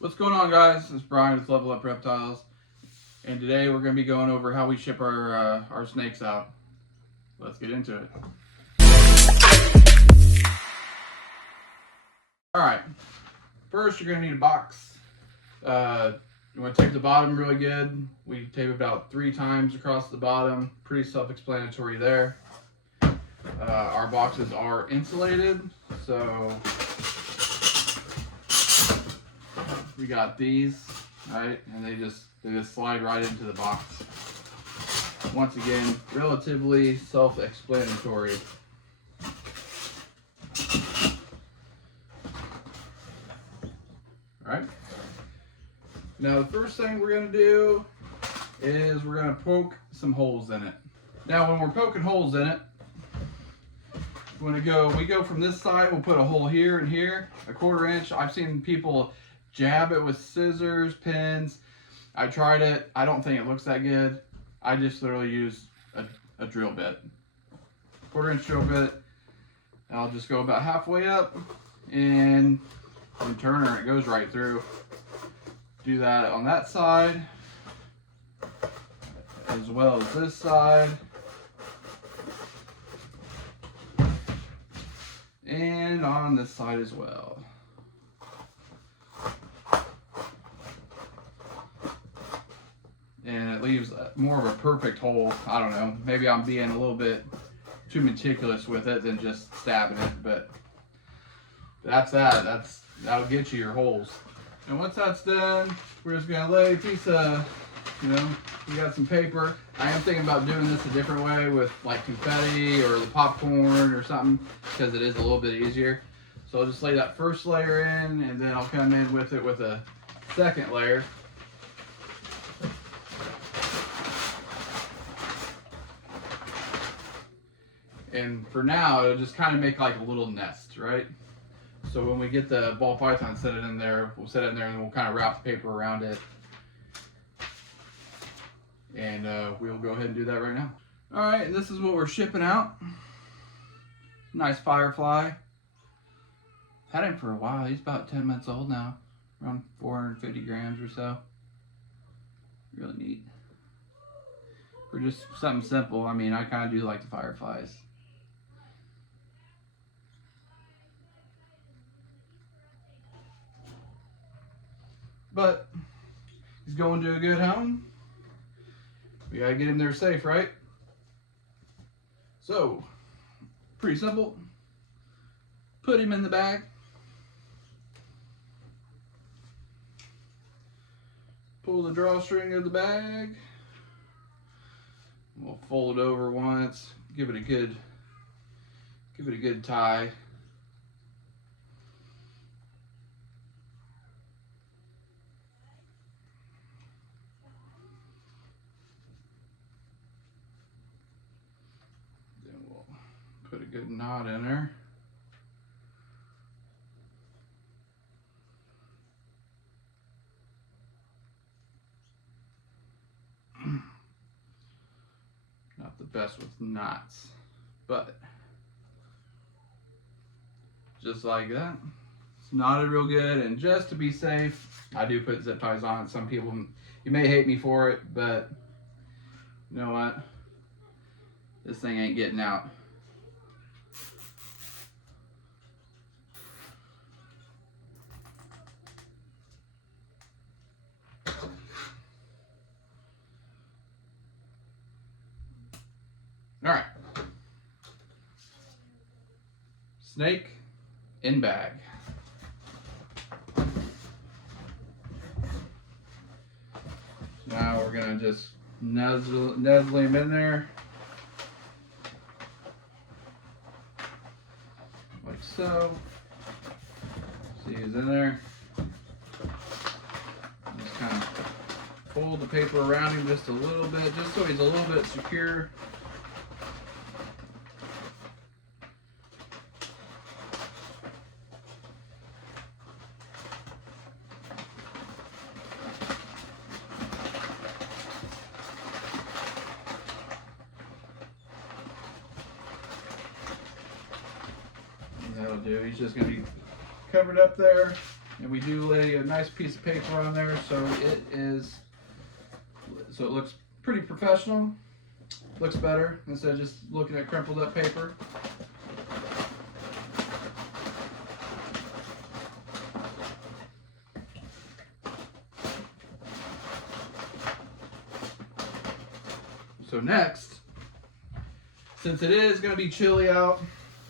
What's going on, guys? It's Brian with Level Up Reptiles, and today we're going to be going over how we ship our snakes out. Let's get into it. All right. First, you're going to need a box. You want to tape the bottom really good. We tape about 3 times across the bottom. Pretty self-explanatory there. Our boxes are insulated, so we got these, right, and they just slide right into the box. Once again, relatively self-explanatory. All right. Now the first thing we're going to do is we're going to poke some holes in it. Now when we're poking holes in it, we go from this side. We'll put a hole here and here, a 1/4 inch. I've seen people jab it with scissors, pins. I tried it. I don't think it looks that good. I just literally use a drill bit, 1/4 inch drill bit. I'll just go about halfway up and turn her. It goes right through. Do that on that side as well as this side. And on this side as well. And it leaves more of a perfect hole. I don't know, maybe I'm being a little bit too meticulous with it than just stabbing it, but that's that'll get you your holes. And once that's done, we're just gonna lay a piece of, we got some paper. I am thinking about doing this a different way with like confetti or the popcorn or something, because it is a little bit easier. So I'll just lay that first layer in, and then I'll come in with it with a second layer. And for now, it'll just kind of make like a little nest, right? So when we get the ball python, set it in there, we'll set it in there, and then we'll kind of wrap the paper around it. And we'll go ahead and do that right now. All right, and this is what we're shipping out. Nice firefly. Had him for a while. He's about 10 months old now, around 450 grams or so. Really neat. For just something simple. I mean, I kind of do like the fireflies. But he's going to a good home. We gotta get him there safe, right? So, pretty simple. Put him in the bag. Pull the drawstring of the bag. We'll fold it over once. Give it a good tie. Put a good knot in her. Not the best with knots, but just like that. It's knotted real good, and just to be safe, I do put zip ties on it. Some people, you may hate me for it, but you know what? This thing ain't getting out. All right, snake in bag. Now we're gonna just nuzzle him in there, like so. See, he's in there. Just kind of fold the paper around him just a little bit, just so he's a little bit secure. That'll do. He's just going to be covered up there And we do lay a nice piece of paper on there so it looks pretty professional. Looks better instead of just looking at crumpled up paper. So next, since it is going to be chilly out,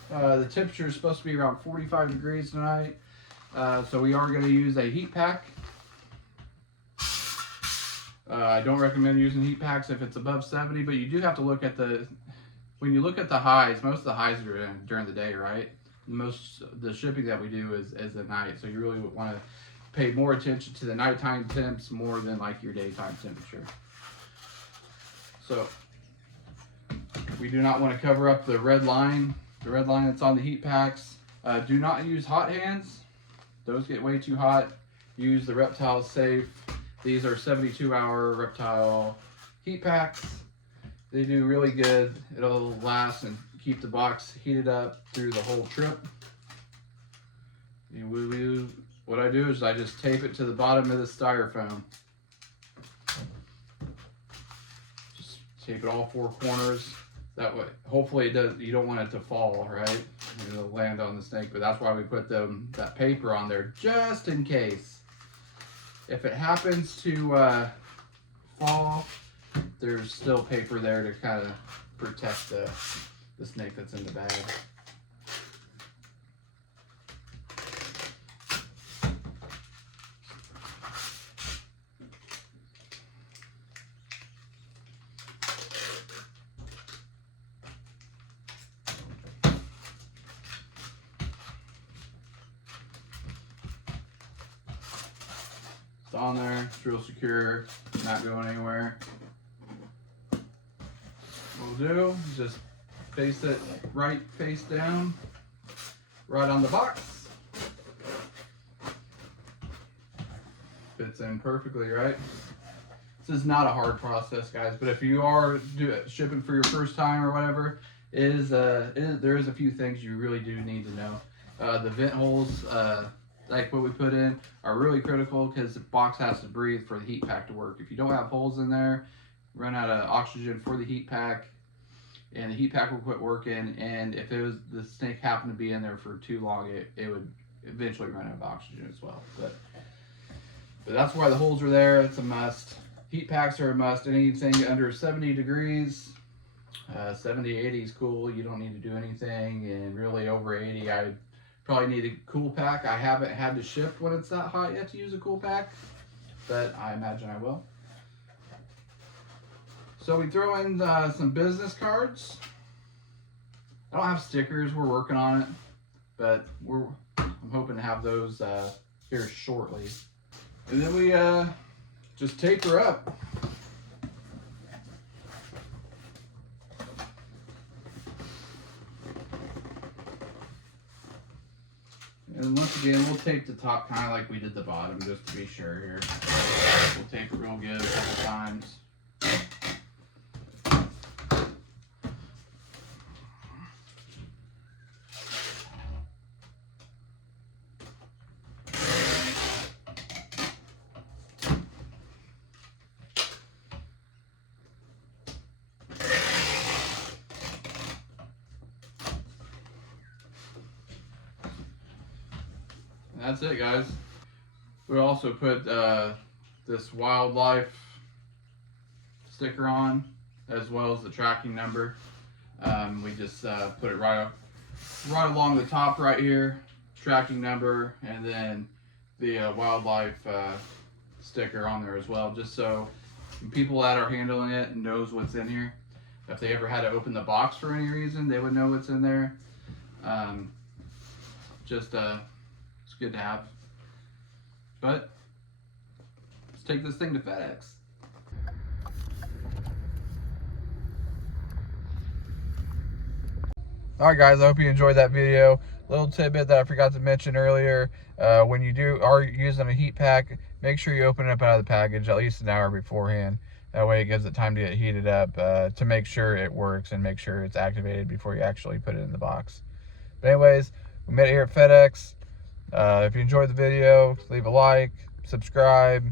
the temperature is supposed to be around 45 degrees tonight. So we are going to use a heat pack. I don't recommend using heat packs if it's above 70, but you do have to look at when you look at the highs, most of the highs are during the day, right? The shipping that we do is at night. So you really want to pay more attention to the nighttime temps more than like your daytime temperature. So we do not want to cover up the red line that's on the heat packs. Do not use hot hands. Those get way too hot. Use the Reptiles Safe. These are 72-hour Reptile heat packs. They do really good. It'll last and keep the box heated up through the whole trip. What I do is I just tape it to the bottom of the styrofoam. Just tape it all four corners. That way, hopefully it does. You don't want it to fall, right? It'll land on the snake, but that's why we put that paper on there just in case. If it happens to fall, there's still paper there to kind of protect the snake that's in the bag. It's on there, it's real secure, not going anywhere. What we'll do is just face it right face down, right on the box. Fits in perfectly, right? This is not a hard process, guys, but if you are shipping for your first time or whatever, there is a few things you really do need to know. The vent holes, like what we put in, are really critical because the box has to breathe for the heat pack to work. If you don't have holes in there, run out of oxygen for the heat pack, and the heat pack will quit working. And if the snake happened to be in there for too long, it would eventually run out of oxygen as well. But that's why the holes are there. It's a must. Heat packs are a must. Anything under 70 degrees, 70, 80 is cool. You don't need to do anything, and really over 80, I probably need a cool pack. I haven't had to ship when it's that hot yet to use a cool pack, but I imagine I will. So we throw in some business cards. I don't have stickers. We're working on it, but I'm hoping to have those here shortly. And then we just tape her up. And once again, we'll tape the top kind of like we did the bottom, just to be sure here. We'll tape it real good a couple times. That's it, guys. We also put this wildlife sticker on, as well as the tracking number. We just put it right along the top right here, tracking number, and then the wildlife sticker on there as well, just so people that are handling it knows what's in here. If they ever had to open the box for any reason, they would know what's in there. It's good to have. But let's take this thing to FedEx. Alright guys, I hope you enjoyed that video. Little tidbit that I forgot to mention earlier, when you are using a heat pack, make sure you open it up out of the package at least an hour beforehand. That way it gives it time to get heated up to make sure it works and make sure it's activated before you actually put it in the box. But anyways, we made it here at FedEx. If you enjoyed the video, leave a like, subscribe,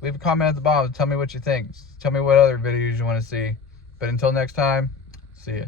leave a comment at the bottom. Tell me what you think. Tell me what other videos you want to see. But until next time, see ya.